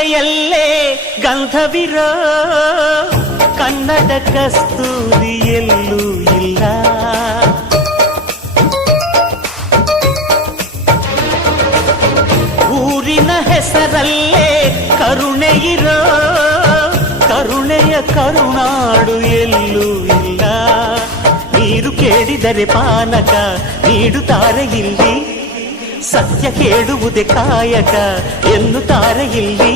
ಭಾಷೆಯಲ್ಲೇ ಗಂಧವಿರೋ ಕನ್ನಡ ಕಸ್ತೂರಿ ಎಲ್ಲೂ ಇಲ್ಲ. ಊರಿನ ಹೆಸರಲ್ಲೇ ಕರುಣೆ ಇರೋ ಕರುಣೆಯ ಕರುನಾಡು ಎಲ್ಲೂ ಇಲ್ಲ. ನೀರು ಕೇಳಿದರೆ ಪಾನಕ ನೀಡುತ್ತಾರೆ ಇಲ್ಲಿ, ಸತ್ಯ ಕೇಳುವುದೇ ಕಾಯಕ ಎನ್ನುತ್ತಾರೆ ಇಲ್ಲಿ.